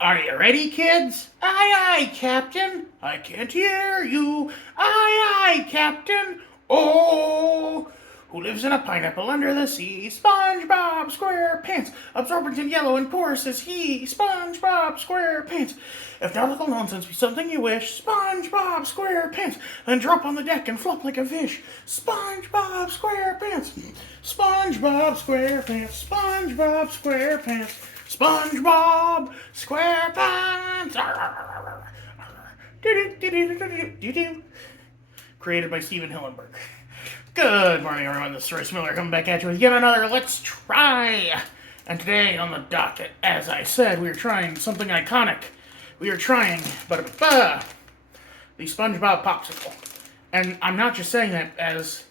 Are you ready, kids? Aye, aye, Captain. I can't hear you. Aye, aye, Captain. Oh, who lives in a pineapple under the sea? SpongeBob SquarePants. Absorbent and yellow and porous is he. SpongeBob SquarePants. If nautical nonsense be something you wish, SpongeBob SquarePants. Then drop on the deck and flop like a fish. SpongeBob SquarePants. SpongeBob SquarePants. SpongeBob SquarePants. SpongeBob SquarePants. Created by Steven Hillenberg. Good morning, everyone. This is Royce Miller coming back at you with yet another Let's Try. And today on the docket, as I said, we are trying something iconic. We are trying the SpongeBob Popsicle. And I'm not just saying that as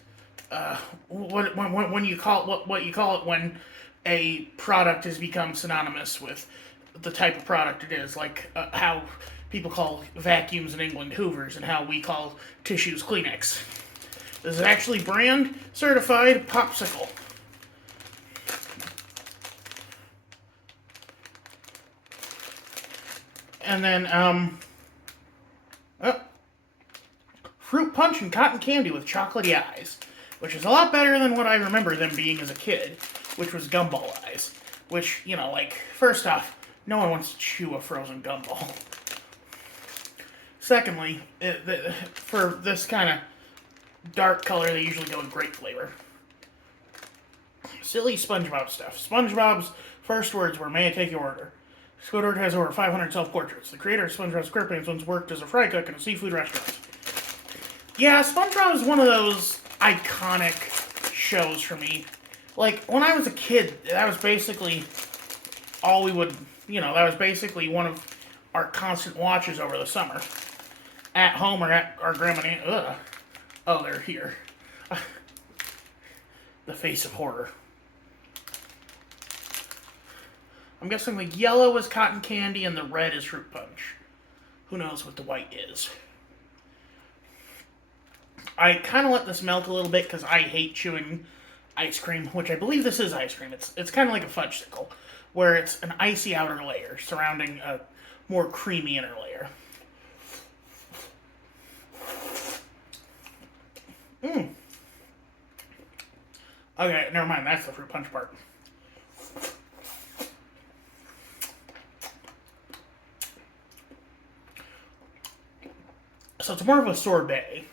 when you call it what you call it when a product has become synonymous with the type of product it is, like how people call vacuums in England Hoovers and how we call tissues Kleenex. This is actually brand certified Popsicle. And then, fruit punch and cotton candy with chocolatey eyes, which is a lot better than what I remember them being as a kid, which was gumball eyes. Which, first off, no one wants to chew a frozen gumball. Secondly, for this kind of dark color, they usually go with grape flavor. Silly SpongeBob stuff. SpongeBob's first words were, "May I take your order?" Squidward has over 500 self-portraits. The creator of SpongeBob SquarePants once worked as a fry cook in a seafood restaurant. Yeah, SpongeBob is one of those iconic shows for me. Like, when I was a kid, that was basically all we would, that was basically one of our constant watches over the summer. At home or at our grandma and aunt. Oh, they're here. The face of horror. I'm guessing the yellow is cotton candy and the red is fruit punch. Who knows what the white is? I kind of let this melt a little bit because I hate chewing ice cream, which I believe this is ice cream. It's kind of like a fudgesicle, where it's an icy outer layer surrounding a more creamy inner layer. Okay, never mind. That's the fruit punch part. So it's more of a sorbet.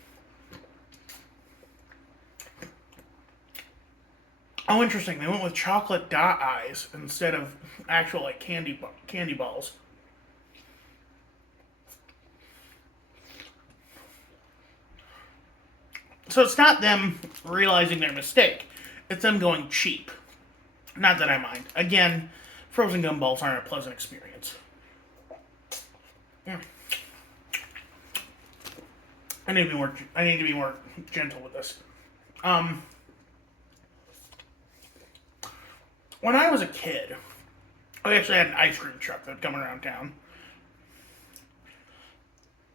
Oh, interesting. They went with chocolate dot eyes instead of actual candy balls. So it's not them realizing their mistake. It's them going cheap. Not that I mind. Again, frozen gumballs aren't a pleasant experience. I need to be more gentle with this. When I was a kid, I actually had an ice cream truck that would come around town.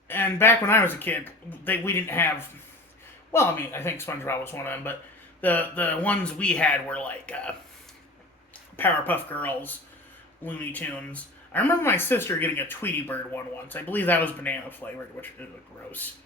And back when I was a kid, we didn't have. Well, I mean, I think SpongeBob was one of them, but the ones we had were like Powerpuff Girls, Looney Tunes. I remember my sister getting a Tweety Bird one once. I believe that was banana flavored, which is gross.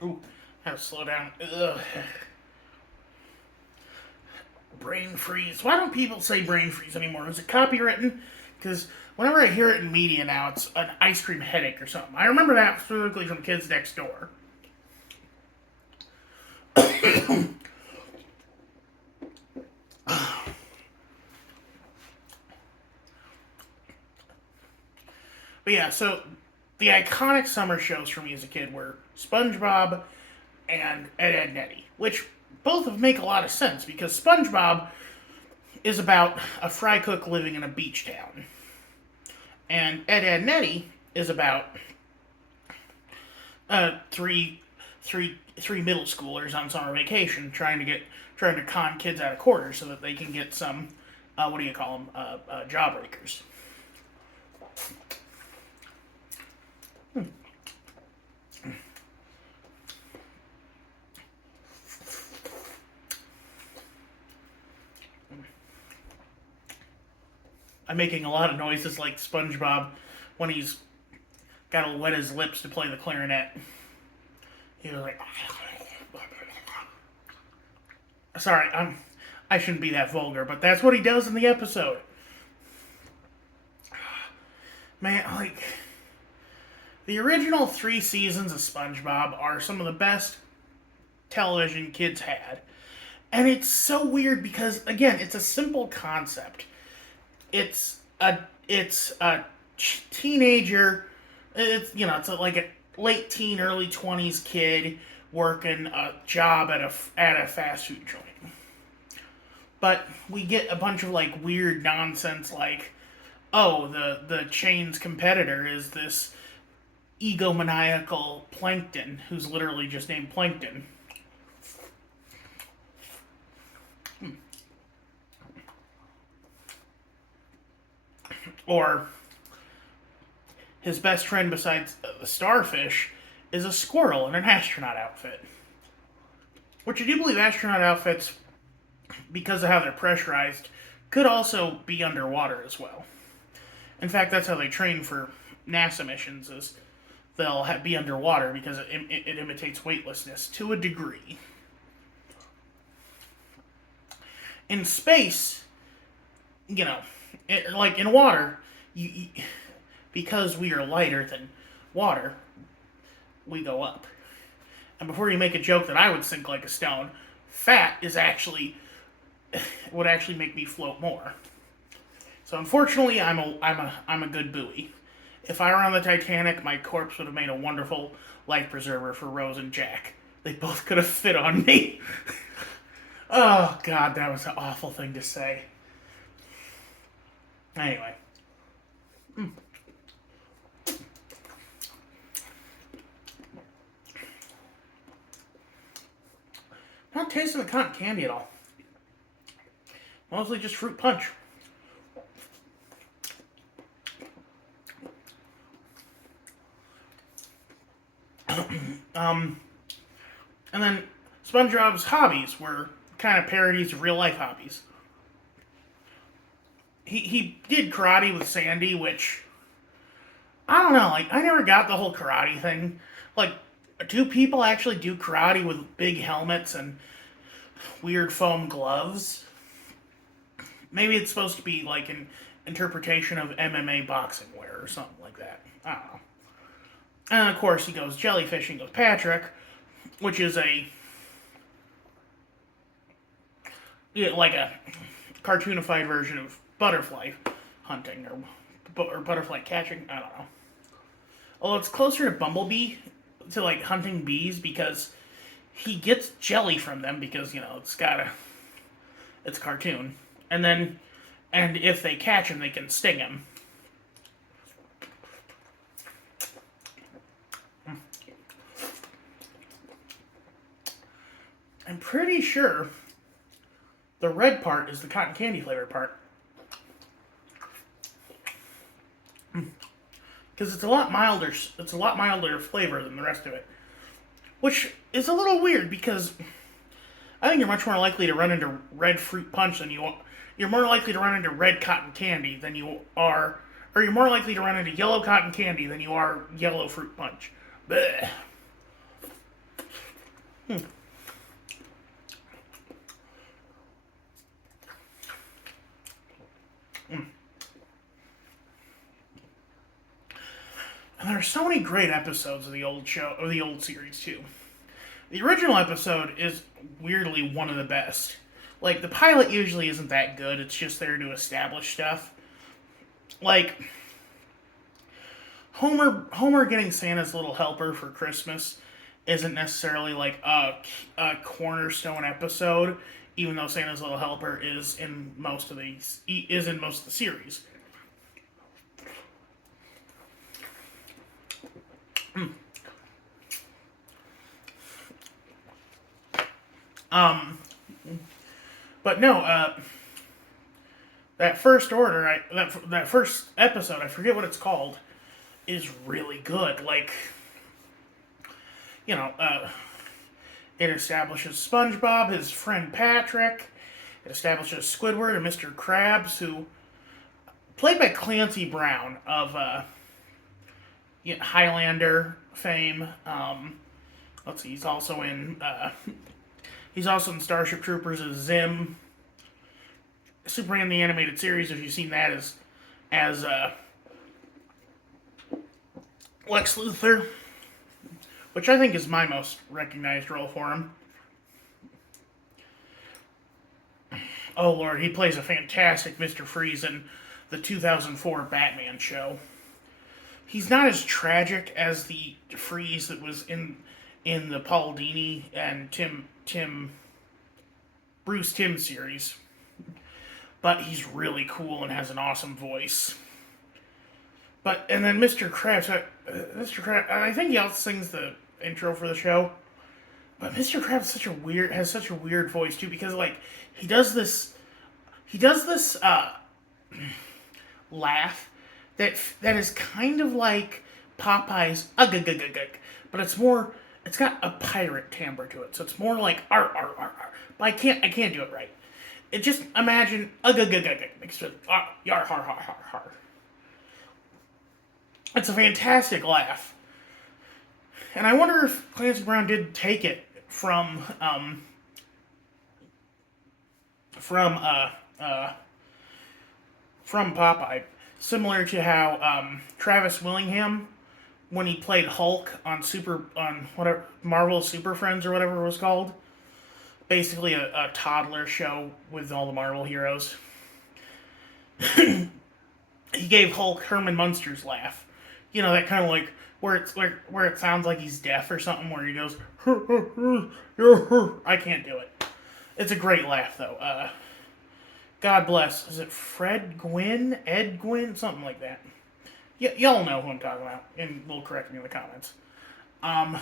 Ooh, I have to slow down. Ugh. Brain freeze. Why don't people say brain freeze anymore? Is it copywritten? Because whenever I hear it in media now, it's an ice cream headache or something. I remember that specifically from Kids Next Door. But yeah, so the iconic summer shows for me as a kid were SpongeBob and Ed, Edd n Eddy, which both make a lot of sense because SpongeBob is about a fry cook living in a beach town, and Ed, n Eddy is about three middle schoolers on summer vacation trying to con kids out of quarters so that they can get some what do you call them? Jawbreakers. I'm making a lot of noises like SpongeBob when he's got to wet his lips to play the clarinet. He was like, sorry, I shouldn't be that vulgar, but that's what he does in the episode. Man, like, the original 3 seasons of SpongeBob are some of the best television kids had. And it's so weird because, again, it's a simple concept. It's a teenager. It's like a late teen, early 20s kid working a job at a fast food joint. But we get a bunch of like weird nonsense, like, oh, the chain's competitor is this egomaniacal Plankton, who's literally just named Plankton. Or his best friend besides the starfish is a squirrel in an astronaut outfit. Which I do believe astronaut outfits, because of how they're pressurized, could also be underwater as well. In fact, that's how they train for NASA missions, is they'll be underwater because it imitates weightlessness to a degree. In space, like in water, because we are lighter than water, we go up. And before you make a joke that I would sink like a stone, fat would actually make me float more. So unfortunately, I'm a good buoy. If I were on the Titanic, my corpse would have made a wonderful life preserver for Rose and Jack. They both could have fit on me. Oh God, that was an awful thing to say. Anyway. Not tasting the cotton candy at all. Mostly just fruit punch. And then SpongeBob's hobbies were kind of parodies of real life hobbies. He did karate with Sandy, which I don't know. Like, I never got the whole karate thing. Like, do people actually do karate with big helmets and weird foam gloves? Maybe it's supposed to be like an interpretation of MMA boxing wear or something like that. I don't know. And of course, he goes jellyfishing with Patrick, which is like a cartoonified version of butterfly hunting or butterfly catching. I don't know. Although it's closer to Bumblebee, to like hunting bees, because he gets jelly from them because it's a cartoon, and if they catch him, they can sting him. I'm pretty sure the red part is the cotton candy flavored part. Because it's a lot milder. It's a lot milder flavor than the rest of it, which is a little weird because I think you're much more likely to run into red fruit punch than you are. You're more likely to run into red cotton candy than you are, or you're more likely to run into yellow cotton candy than you are yellow fruit punch. Blech. And there are so many great episodes of the old show, or the old series too. The original episode is weirdly one of the best. Like, the pilot usually isn't that good, it's just there to establish stuff. Like, Homer getting Santa's little helper for Christmas isn't necessarily like a cornerstone episode, even though Santa's little helper is in most of the series. But no, that first order, that first episode, I forget what it's called, is really good. Like, you know, it establishes SpongeBob, his friend Patrick. It establishes Squidward and Mr. Krabs, who played by Clancy Brown of Highlander fame. Let's see, he's also in Starship Troopers as Zim. Superman the Animated Series, if you've seen that, as Lex Luthor, which I think is my most recognized role for him. Oh Lord, he plays a fantastic Mr. Freeze in the 2004 Batman show. He's not as tragic as the Freeze that was in the Paul Dini and Bruce Timm series, but he's really cool and has an awesome voice. And then Mr. Krabs, I think he also sings the intro for the show. But Mr. Krabs has such a weird voice too, because like he does this laugh that is kind of like Popeye's but it's got a pirate timbre to it, so it's more like ar ar ar ar. But I can't do it right. It just imagine mixed with yar har har har har. It's a fantastic laugh. And I wonder if Clancy Brown did take it from Popeye, similar to how Travis Willingham, when he played Hulk on whatever Marvel Super Friends or whatever it was called, basically a toddler show with all the Marvel heroes. He gave Hulk Herman Munster's laugh. You know, that kind of like where it sounds like he's deaf or something, where he goes, I can't do it. It's a great laugh though. God bless. Is it Fred Gwynn? Ed Gwynn? Something like that. Y'all know who I'm talking about, and will correct me in the comments. And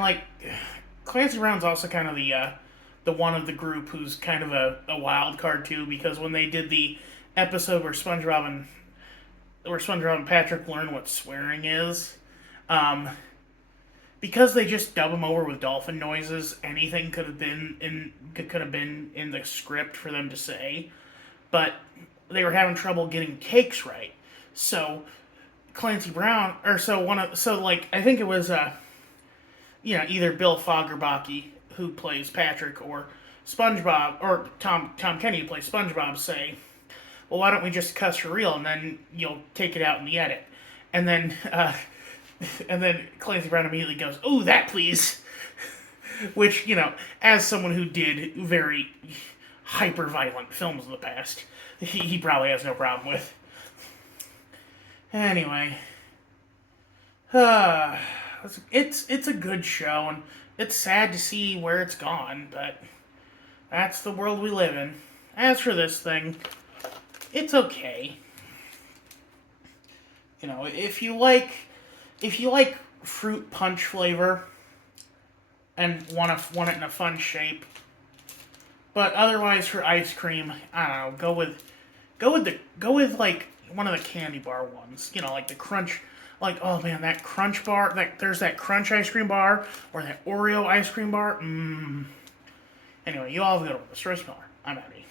like, Clancy Brown's also kind of the one of the group who's kind of a wild card too, because when they did the episode where SpongeBob and Patrick learn what swearing is, because they just dub them over with dolphin noises, anything could have been in the script for them to say, but they were having trouble getting takes right. So Clancy Brown, I think it was either Bill Fogerbacke, who plays Patrick, or SpongeBob, or Tom Kenny, who plays SpongeBob, say, well, why don't we just cuss for real, and then you'll take it out in the edit. And then Clancy Brown immediately goes, "Oh, that please," which, as someone who did very hyper-violent films in the past, he probably has no problem with. Anyway, it's a good show, and it's sad to see where it's gone, but that's the world we live in. As for this thing, it's okay. If you like fruit punch flavor and want it in a fun shape, but otherwise for ice cream, I don't know, go with like one of the candy bar ones. Like the crunch, like, oh man, that crunch bar, there's that crunch ice cream bar or that Oreo ice cream bar. Anyway, you all have a good one. This is Royce. I'm out of here.